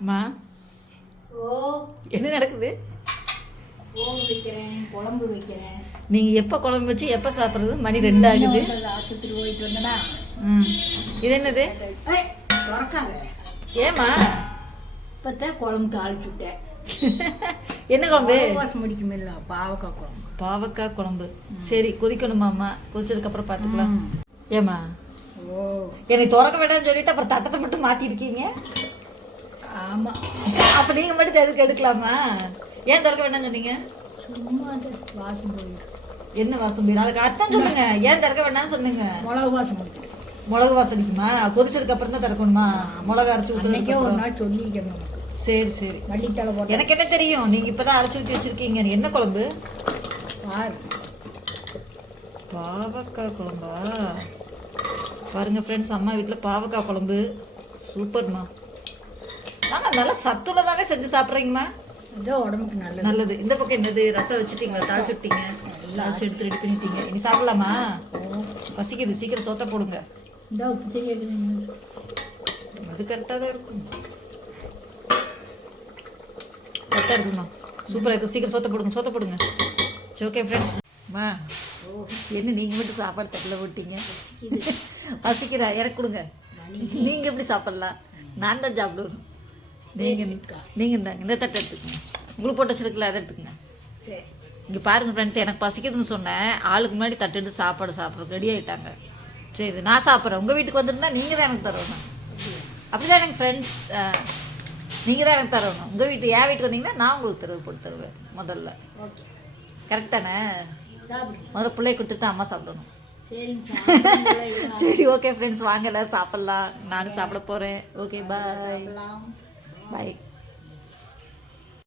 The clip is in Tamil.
அம்மா ஓ என்ன நடக்குது? சோறு வைக்கிறேன், குழம்பு வைக்கிறேன். நீங்கள் எப்போ குழம்பு வச்சு எப்போ சாப்பிட்றது? மணி 2 ஆகுது. ஆஸ்பத்திரி போயிட்டு வந்தனா. ம், இது என்னது? திறக்காத. ஏம்மா? இப்போத்தான் குழம்பு தாளிச்சு விட்டேன். என்ன குழம்பு? வாசம் முடிக்குமில்ல, பாவக்காய் குழம்பு. பாவக்காய் குழம்பு. சரி, கொதிக்கணுமாம்மா? கொதிச்சதுக்கப்புறம் பார்த்துக்கலாம். ஏம்மா, ஓ என்னை திறக்க வேண்டாம்னு சொல்லிட்டு அப்புறம் தட்டத்தை மட்டும் மாற்றிருக்கீங்க. ஆமாம், அப்போ நீங்கள் மட்டும் எடுக்கலாமா? ஏன் திறக்க வேண்டாம்னு சொன்னீங்க? சும்மா அது வாசம் போயிடும். என்ன வாசம் போயிடும்? அதுக்கு அர்த்தம் சொல்லுங்க. ஏன் திறக்க வேண்டாம்னு சொன்னீங்க? மிளகு வாசம் முடிச்சிட்டேன். மிளகு வாசம் அடிக்குமா? கொதிச்சதுக்கு அப்புறம் தான் திறக்கணுமா? மிளகு அரைச்சி அன்னைக்கே ஒரு ஊற்றுறதுக்கு? நாள் சொல்லியிருக்கேன். சரி சரி. மல்லித்தலை போட்டு எனக்கு என்ன தெரியும்? நீங்கள் இப்போ தான் அரைச்சி ஊற்றி வச்சுருக்கீங்க. என்ன குழம்பு? பாரு. பாவக்காய் குழம்பா? பாருங்க ஃப்ரெண்ட்ஸ், அம்மா வீட்டில் பாவக்காய் குழம்பு சூப்பர்மா. ஆனால் நல்லா சத்துள்ளதாவே செஞ்சு சாப்பிட்றீங்கம்மா. இதோ உடம்புக்கு நல்லது. நல்லது. இந்த பக்கம் என்னது? ரசம் வச்சுட்டீங்களா? தாளிச்சு விட்டீங்க, தாளிச்சு எடுத்து ரெடி பண்ணிட்டீங்க. இனி சாப்பிடலாமா? பசிக்குது, சீக்கிரம் சோத்த போடுங்க. இந்த உப்பு செய்யுது. அது கரெக்டாக தான் இருக்கும். கரெக்டாக இருக்குமா? சூப்பராக இருக்கும். சீக்கிரம் சோத்த போடுங்க, சோத்த போடுங்க. சரி, ஓகே ஃப்ரெண்ட்ஸ். அம்மா, என்ன நீங்கள் மட்டும் சாப்பாடு தட்டில் போட்டீங்க? பசிக்குதா? எனக்கு கொடுங்க. நீங்கள் எப்படி சாப்பிட்லாம்? நான் தான் சாப்பிடுவேன். நீங்கள் இருந்தாங்க இந்த தட்டை எடுத்துக்கோங்க. உங்களுக்கு போட்டு வச்சுருக்கல, அதை எடுத்துக்கங்க. சரி, இங்கே பாருங்கள் ஃப்ரெண்ட்ஸ், எனக்கு பசிக்குதுன்னு சொன்னேன். ஆளுக்கு முன்னாடி தட்டு சாப்பாடு சாப்பிட்றோம் ரெடி ஆகிட்டாங்க. சரி, இது நான் சாப்பிட்றேன். உங்கள் வீட்டுக்கு வந்திருந்தா நீங்கள் தான் எனக்கு தரணும். அப்படி தான் எனக்கு ஃப்ரெண்ட்ஸ், நீங்கள் தான் எனக்கு தரணும். உங்கள் வீட்டு என் வீட்டுக்கு வந்தீங்கன்னா நான் உங்களுக்கு தருவது போட்டு தருவேன் முதல்ல. ஓகே, கரெக்ட் தானே? சாப்பிடுங்க. முதல்ல பிள்ளைய கொடுத்துட்டு அம்மா சாப்பிடணும். சரிங்க. சரி, ஓகே ஃப்ரெண்ட்ஸ், வாங்க எல்லோரும் சாப்பிட்லாம். நானும் சாப்பிட போகிறேன். ஓகே, பாய் சாப்பிடலாம். பாய்.